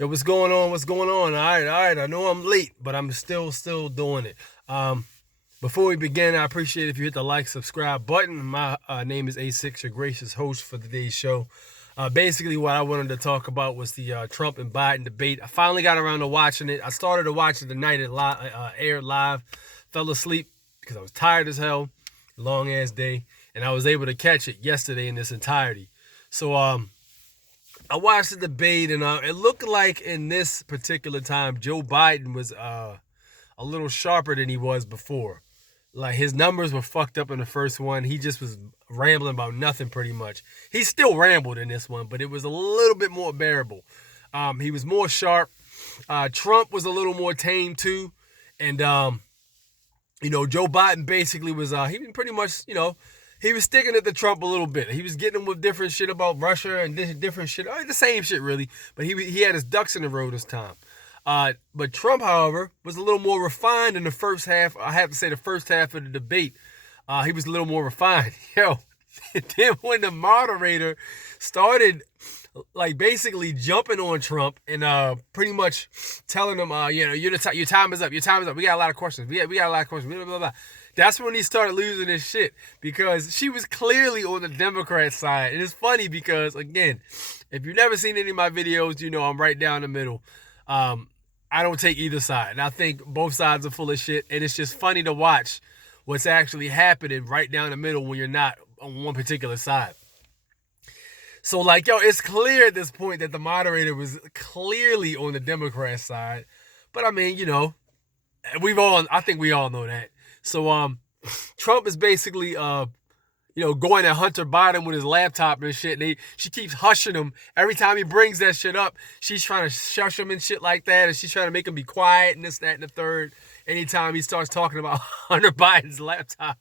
Yo, what's going on? What's going on? All right. I know I'm late, but I'm still doing it. Before we begin, I appreciate if you hit the like, subscribe button. My name is A6, your gracious host for today's show. Basically, what I wanted to talk about was the Trump and Biden debate. I finally got around to watching it. I started to watch it the night it aired live. Fell asleep because I was tired as hell, long ass day, and I was able to catch it yesterday in its entirety. So I watched the debate, and it looked like in this particular time, Joe Biden was a little sharper than he was before. Like his numbers were fucked up in the first one. He just was rambling about nothing pretty much. He still rambled in this one, but it was a little bit more bearable. He was more sharp. Trump was a little more tame too, and Joe Biden basically was he pretty much he was sticking at the Trump a little bit. He was getting him with different shit about Russia and different shit, the same shit really, but he had his ducks in a row this time. But Trump, however, was a little more refined in the first half. I have to say the first half of the debate, he was a little more refined. Then when the moderator started like basically jumping on Trump and pretty much telling him, your time is up. Your time is up. We got a lot of questions. We got a lot of questions. Blah, blah, blah. That's when he started losing his shit because she was clearly on the Democrat side. And it's funny because, again, if you've never seen any of my videos, I'm right down the middle. I don't take either side. And I think both sides are full of shit. And it's just funny to watch what's actually happening right down the middle when you're not on one particular side. So, it's clear at this point that the moderator was clearly on the Democrat side. But I mean, I think we all know that. So, Trump is basically, going at Hunter Biden with his laptop and shit. And she keeps hushing him every time he brings that shit up. She's trying to shush him and shit like that. And she's trying to make him be quiet and this, that, and the third. Anytime he starts talking about Hunter Biden's laptop.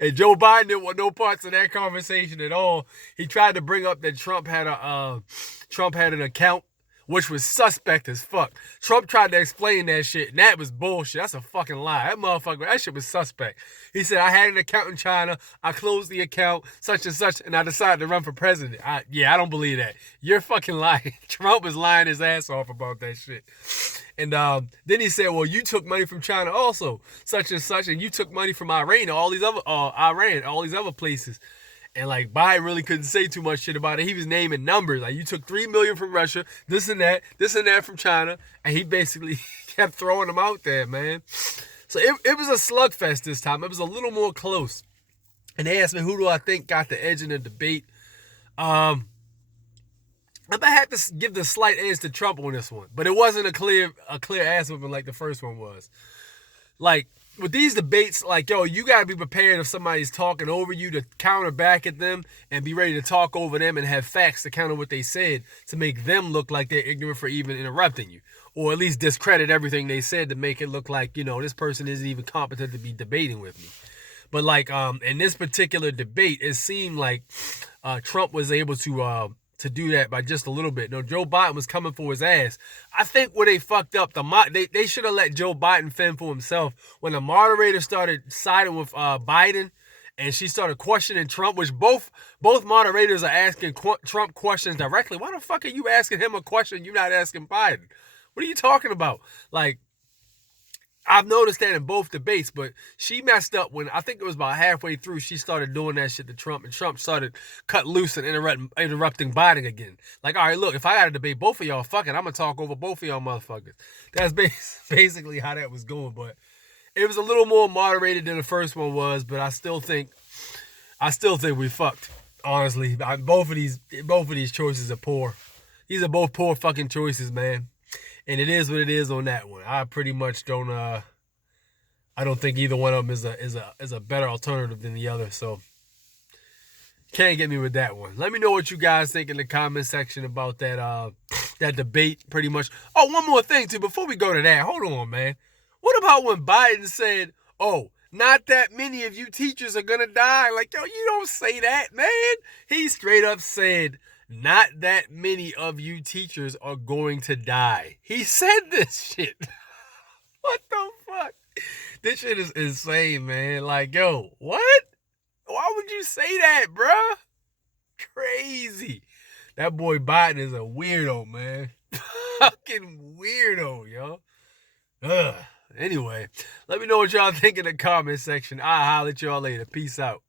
And Joe Biden didn't want no parts of that conversation at all. He tried to bring up that Trump had an account, which was suspect as fuck. Trump tried to explain that shit, and that was bullshit. That's a fucking lie. That shit was suspect. He said, I had an account in China, I closed the account, such and such, and I decided to run for president. I don't believe that. You're fucking lying. Trump was lying his ass off about that shit. And then he said, well, you took money from China also, such and such, and you took money from Iran, all these other places. And Biden really couldn't say too much shit about it. He was naming numbers. Like, you took $3 million from Russia, this and that from China. And he basically kept throwing them out there, man. So it was a slugfest this time. It was a little more close. And they asked me, who do I think got the edge in the debate? I had to give the slight edge to Trump on this one. But it wasn't a clear ass whooping like the first one was. With these debates, you gotta be prepared if somebody's talking over you to counter back at them and be ready to talk over them and have facts to counter what they said to make them look like they're ignorant for even interrupting you. Or at least discredit everything they said to make it look like, this person isn't even competent to be debating with me. But in this particular debate, it seemed like Trump was able to do that by just a little bit. No, Joe Biden was coming for his ass. I think where they fucked up, they should have let Joe Biden fend for himself. When the moderator started siding with Biden and she started questioning Trump, which both moderators are asking Trump questions directly. Why the fuck are you asking him a question you're not asking Biden? What are you talking about? I've noticed that in both debates, but she messed up when I think it was about halfway through. She started doing that shit to Trump, and Trump started cut loose and interrupting Biden again. All right, look, if I got to debate both of y'all, fuck it, I'm gonna talk over both of y'all motherfuckers. That's basically how that was going, but it was a little more moderated than the first one was. But I still think we fucked. Honestly, both of these choices are poor. These are both poor fucking choices, man. And it is what it is on that one. I pretty much don't. I don't think either one of them is a better alternative than the other. So can't get me with that one. Let me know what you guys think in the comment section about that debate. Pretty much. Oh, one more thing too. Before we go to that, hold on, man. What about when Biden said, "Oh, not that many of you teachers are gonna die"? You don't say that, man. He straight up said, not that many of you teachers are going to die. He said this shit. What the fuck? This shit is insane, man. What? Why would you say that, bruh? Crazy. That boy Biden is a weirdo, man. Fucking weirdo, yo. Ugh. Anyway, let me know what y'all think in the comment section. I'll holler at y'all later. Peace out.